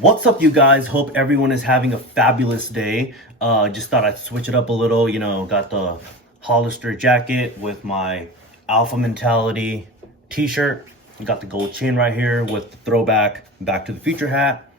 What's up, you guys? Hope everyone is having a fabulous day. Just thought I'd switch it up a little. Got the Hollister jacket with my alpha mentality t-shirt. Got the gold chain right here with the throwback Back to the Future hat.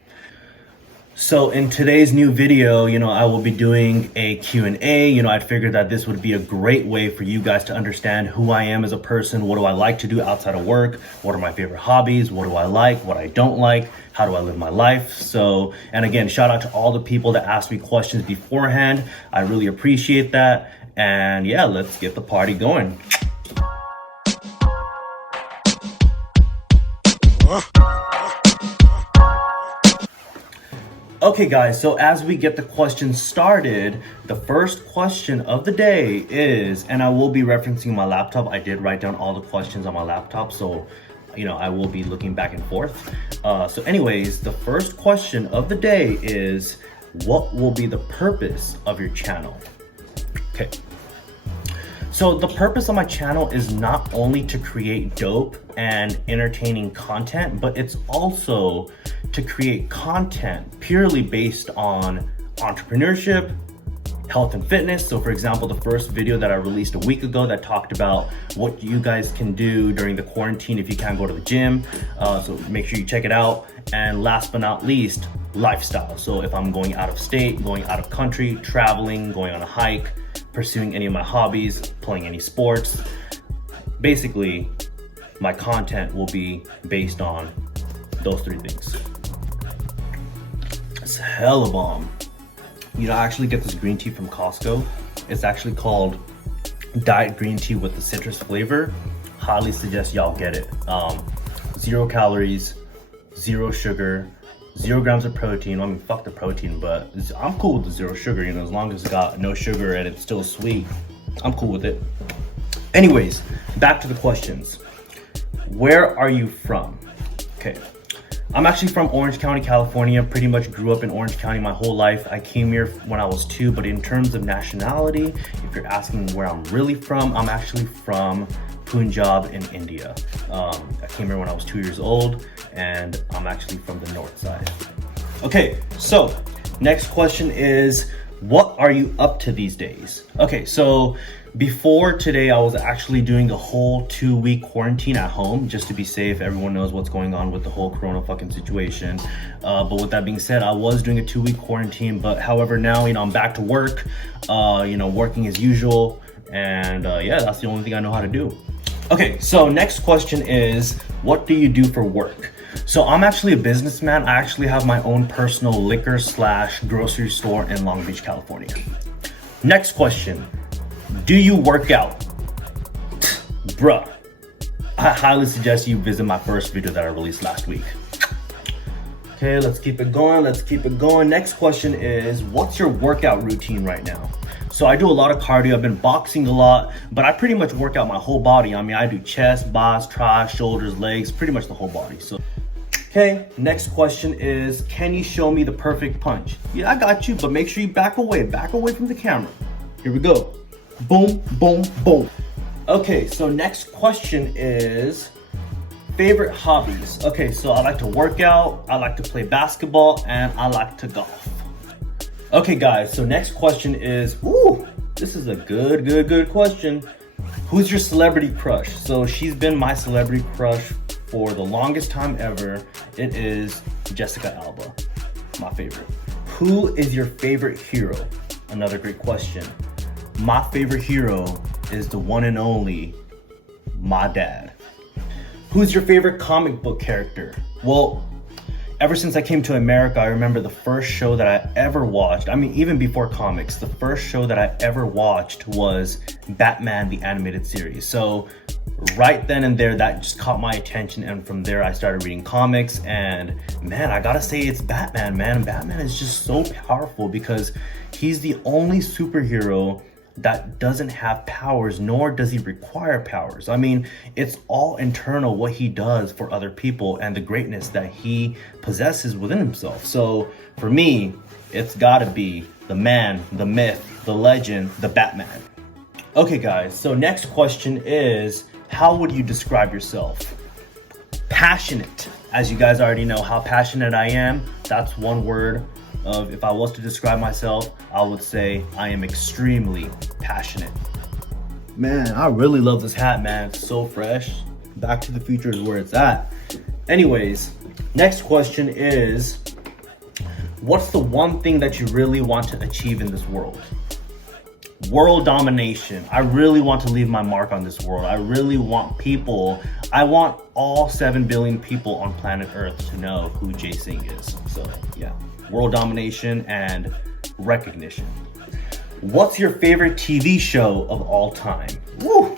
So in today's new video, I will be doing a Q&A. I figured that this would be a great way for you guys to understand who I am as a person. What do I like to do outside of work? What are my favorite hobbies? What do I like? What I don't like? How do I live my life? So, and again, shout out to all the people that asked me questions beforehand. I really appreciate that. And yeah, let's get the party going. Okay guys, so as we get the questions started, the first question of the day is, and I will be referencing my laptop. I did write down all the questions on my laptop, so I will be looking back and forth. So anyways, the first question of the day is, what will be the purpose of your channel? Okay. So the purpose of my channel is not only to create dope and entertaining content, but it's also to create content purely based on entrepreneurship, health and fitness. So for example, the first video that I released a week ago that talked about what you guys can do during the quarantine if you can't go to the gym. So make sure you check it out. And last but not least, lifestyle. So if I'm going out of state, going out of country, traveling, going on a hike, pursuing any of my hobbies, playing any sports, basically my content will be based on those three things. It's hella bomb. I actually get this green tea from Costco. It's actually called diet green tea with the citrus flavor. Highly suggest y'all get it. 0 calories, 0 sugar, 0 grams of protein. I mean, fuck the protein, but I'm cool with the 0 sugar, as long as it's got no sugar and it's still sweet, I'm cool with it. Anyways, back to the questions. Where are you from? Okay. I'm actually from Orange County, California. Pretty much grew up in Orange County my whole life. I came here when I was 2, but in terms of nationality, if you're asking where I'm really from, I'm actually from Punjab in India. I came here when I was 2 years old, and I'm actually from the north side. Okay, so next question is, what are you up to these days? Okay, so before today, I was actually doing a whole 2-week quarantine at home just to be safe. Everyone knows what's going on with the whole corona fucking situation. But with that being said, I was doing a 2-week quarantine, but however now, I'm back to work, working as usual. And yeah, that's the only thing I know how to do. Okay, so next question is, what do you do for work? So I'm actually a businessman. I actually have my own personal liquor/grocery store in Long Beach, California. Next question. Do you work out? Bruh, I highly suggest you visit my first video that I released last week. Okay, let's keep it going. Next question is, what's your workout routine right now? So I do a lot of cardio. I've been boxing a lot, but I pretty much work out my whole body. I do chest, biceps, triceps, shoulders, legs, pretty much the whole body. So, okay, next question is, can you show me the perfect punch? Yeah, I got you, but make sure you back away from the camera. Here we go. Boom, boom, boom. Okay, so next question is favorite hobbies. Okay, so I like to work out, I like to play basketball, and I like to golf. Okay guys, so next question is, this is a good question. Who's your celebrity crush? So she's been my celebrity crush for the longest time ever. It is Jessica Alba, my favorite. Who is your favorite hero? Another great question. My favorite hero is the one and only, my dad. Who's your favorite comic book character? Well, ever since I came to America, I remember the first show that I ever watched. Even before comics, the first show that I ever watched was Batman, the animated series. So right then and there, that just caught my attention. And from there, I started reading comics. And man, I gotta say it's Batman, man. Batman is just so powerful because he's the only superhero that doesn't have powers, nor does he require powers. It's all internal, what he does for other people and the greatness that he possesses within himself. So for me, it's gotta be the man, the myth, the legend, the Batman. Okay guys, so next question is, how would you describe yourself? Passionate, As you guys already know how passionate I am, that's one word of, if I was to describe myself, I would say I am extremely passionate. Man, I really love this hat, man. It's so fresh. Back to the Future is where it's at. Anyways, next question is, what's the one thing that you really want to achieve in this world? World domination. I really want to leave my mark on this world. I really want I want all 7 billion people on planet Earth to know who Jay Singh is. So yeah, world domination and recognition. What's your favorite TV show of all time? Woo!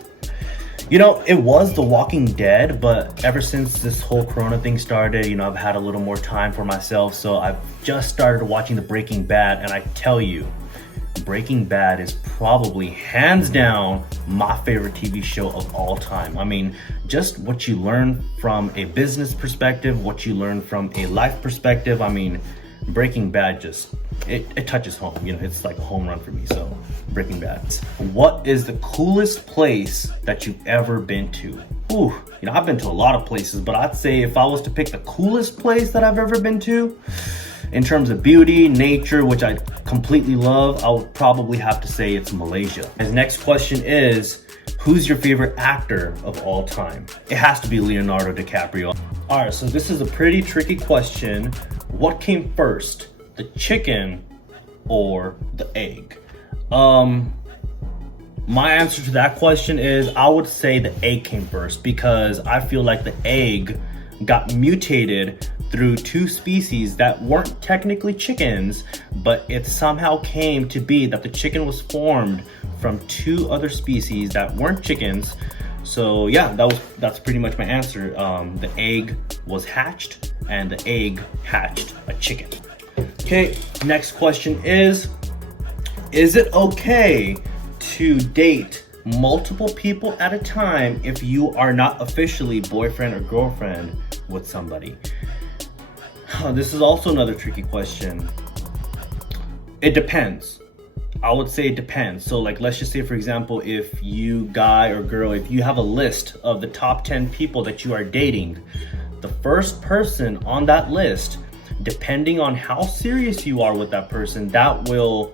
You know, it was The Walking Dead, but ever since this whole Corona thing started, you know, I've had a little more time for myself. So I've just started watching the Breaking Bad, and I tell you, Breaking Bad is probably hands down my favorite TV show of all time. I mean, just what you learn from a business perspective, what you learn from a life perspective. I mean, Breaking Bad just, it touches home. You know, it's like a home run for me. So Breaking Bad. What is the coolest place that you've ever been to? Ooh, you know, I've been to a lot of places, but I'd say if I was to pick the coolest place that I've ever been to, in terms of beauty, nature, which I completely love, I would probably have to say it's Malaysia. His next question is, who's your favorite actor of all time? It has to be Leonardo DiCaprio. All right, so this is a pretty tricky question. What came first, the chicken or the egg? My answer to that question is, I would say the egg came first, because I feel like the egg got mutated through two species that weren't technically chickens, but it somehow came to be that the chicken was formed from two other species that weren't chickens. So yeah, that's pretty much my answer. The egg was hatched, and the egg hatched a chicken. Okay, next question is it okay to date multiple people at a time if you are not officially boyfriend or girlfriend with somebody? This is also another tricky question. It depends. I would say it depends. So like, let's just say, for example, if you guy or girl, if you have a list of the top 10 people that you are dating, the first person on that list, depending on how serious you are with that person, that will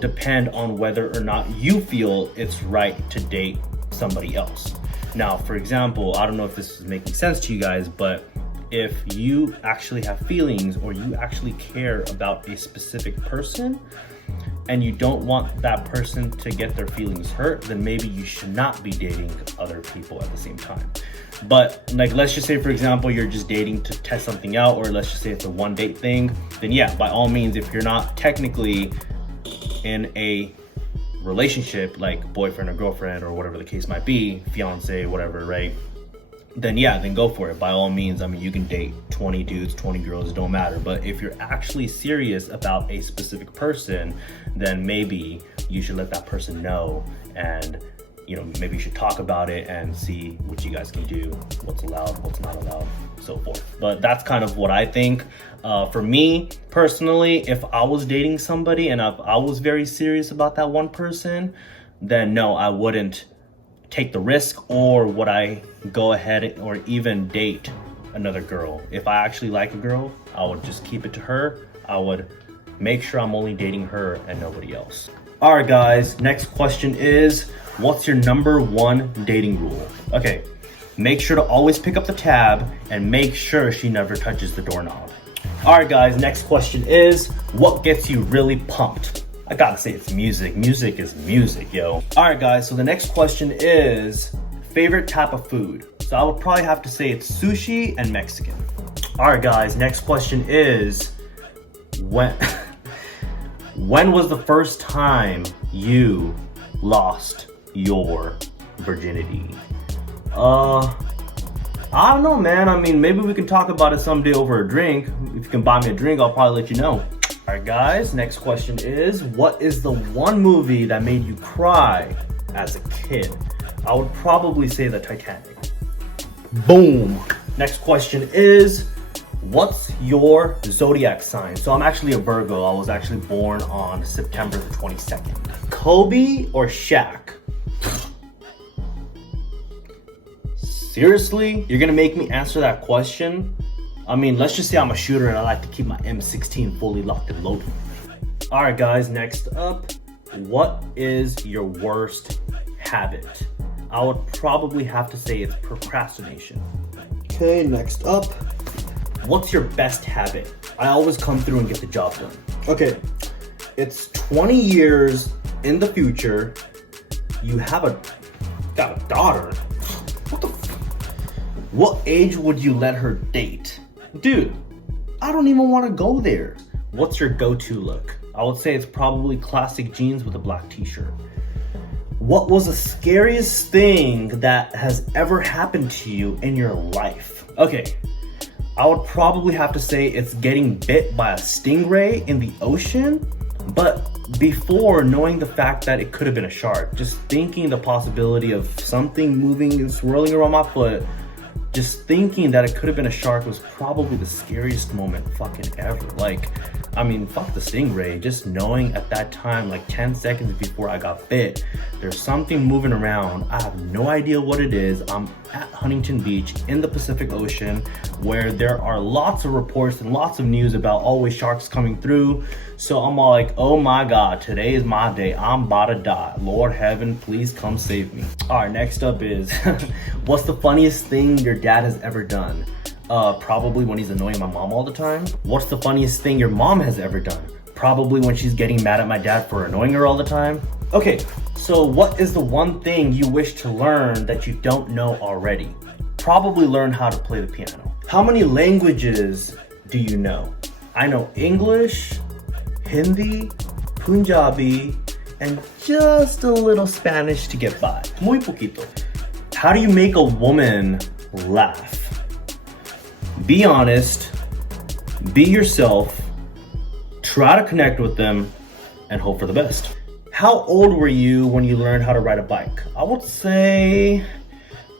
depend on whether or not you feel it's right to date somebody else. Now, for example, I don't know if this is making sense to you guys, but if you actually have feelings, or you actually care about a specific person and you don't want that person to get their feelings hurt, then maybe you should not be dating other people at the same time. But like, let's just say, for example, you're just dating to test something out, or let's just say it's a one date thing, then yeah, by all means, if you're not technically in a relationship, like boyfriend or girlfriend or whatever the case might be, fiance, whatever, right? Then yeah, then go for it. By all means, I mean, you can date 20 dudes, 20 girls, don't matter. But if you're actually serious about a specific person, then maybe you should let that person know, and you know, maybe you should talk about it and see what you guys can do, what's allowed, what's not allowed, so forth. But that's kind of what I think. For me personally, if I was dating somebody and if I was very serious about that one person, then no, I wouldn't take the risk, or would I go ahead or even date another girl. If I actually like a girl, I would just keep it to her. I would make sure I'm only dating her and nobody else. All right, guys, next question is, what's your #1 dating rule? Okay, make sure to always pick up the tab and make sure she never touches the doorknob. All right, guys, next question is, what gets you really pumped? I gotta say it's music. Music is music, yo. All right, guys, so the next question is, favorite type of food? So I would probably have to say it's sushi and Mexican. All right, guys, next question is, when was the first time you lost your virginity? I don't know, man. I mean, maybe we can talk about it someday over a drink. If you can buy me a drink, I'll probably let you know. All right, guys, next question is, what is the one movie that made you cry as a kid? I would probably say the Titanic. Boom. Next question is, what's your zodiac sign? So I'm actually a Virgo. I was actually born on September the 22nd. Kobe or Shaq? Seriously? You're gonna make me answer that question? I mean, let's just say I'm a shooter and I like to keep my M16 fully locked and loaded. All right, guys, next up, what is your worst habit? I would probably have to say it's procrastination. Okay, next up, what's your best habit? I always come through and get the job done. Okay, it's 20 years in the future. You got a daughter. What age would you let her date? Dude, I don't even want to go there. What's your go-to look? I would say it's probably classic jeans with a black t-shirt. What was the scariest thing that has ever happened to you in your life? Okay, I would probably have to say it's getting bit by a stingray in the ocean, but before knowing the fact that it could have been a shark, just thinking the possibility of something moving and swirling around my foot, just thinking that it could have been a shark was probably the scariest moment fucking ever. Like, I mean, fuck the stingray, just knowing at that time, like 10 seconds before I got bit, there's something moving around. I have no idea what it is. I'm at Huntington Beach in the Pacific Ocean, where there are lots of reports and lots of news about always sharks coming through. So I'm all like, oh my God, today is my day. I'm about to die. Lord heaven, please come save me. All right, next up is, what's the funniest thing your dad has ever done? Probably when he's annoying my mom all the time. What's the funniest thing your mom has ever done? Probably when she's getting mad at my dad for annoying her all the time. Okay, so what is the one thing you wish to learn that you don't know already? Probably learn how to play the piano. How many languages do you know? I know English, Hindi, Punjabi, and just a little Spanish to get by. Muy poquito. How do you make a woman laugh? Be honest, be yourself, try to connect with them, and hope for the best. How old were you when you learned how to ride a bike? I would say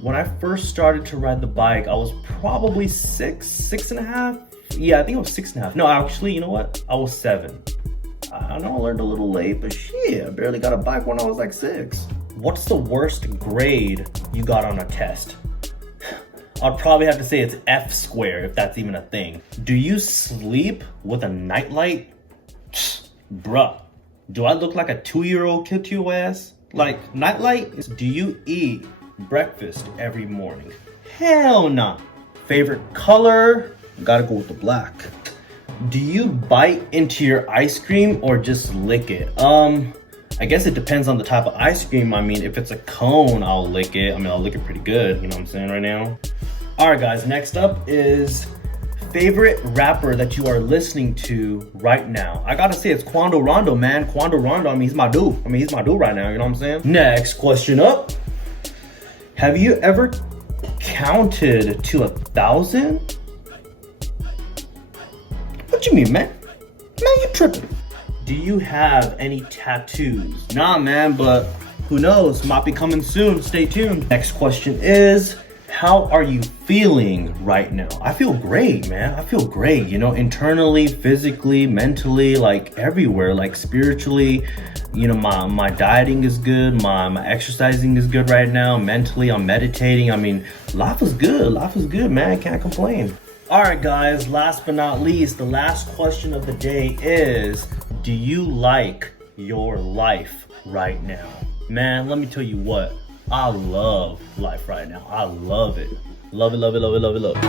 when I first started to ride the bike, I was probably six and a half. Yeah, I think I was 6.5. No, actually, you know what? I was 7. I know I learned a little late, but shit, I barely got a bike when I was like 6. What's the worst grade you got on a test? I'd probably have to say it's F square, if that's even a thing. Do you sleep with a nightlight? Bruh, do I look like a 2-year-old kid to your ass? Like, nightlight? Do you eat breakfast every morning? Hell nah. Favorite color? Gotta go with the black. Do you bite into your ice cream or just lick it? I guess it depends on the type of ice cream. I mean, if it's a cone, I'll lick it. I mean, I'll lick it pretty good, you know what I'm saying right now? All right, guys, next up is favorite rapper that you are listening to right now. I gotta say, it's Quando Rondo, man. Quando Rondo, I mean, he's my dude. He's my dude right now, you know what I'm saying? Next question up. Have you ever counted to 1,000? What you mean, man? Man, you tripping. Do you have any tattoos? Nah, man, but who knows? Might be coming soon. Stay tuned. Next question is, how are you feeling right now? I feel great, man. I feel great, you know, internally, physically, mentally, like everywhere, like spiritually. You know, my dieting is good. My exercising is good right now. Mentally, I'm meditating. I mean, life is good. Life is good, man. Can't complain. All right, guys, last but not least, the last question of the day is, do you like your life right now? Man, let me tell you what, I love life right now. I love it. Love it, love it, love it, love it, love it.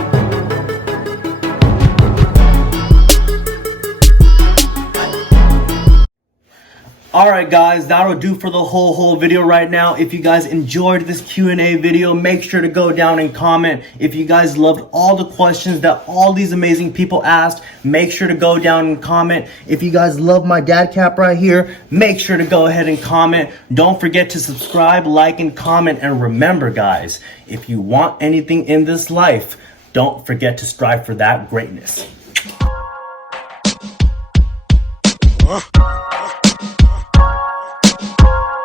All right, guys, that'll do for the whole video right now. If you guys enjoyed this Q&A video, make sure to go down and comment. If you guys loved all the questions that all these amazing people asked, make sure to go down and comment. If you guys love my dad cap right here, make sure to go ahead and comment. Don't forget to subscribe, like, and comment. And remember, guys, if you want anything in this life, don't forget to strive for that greatness.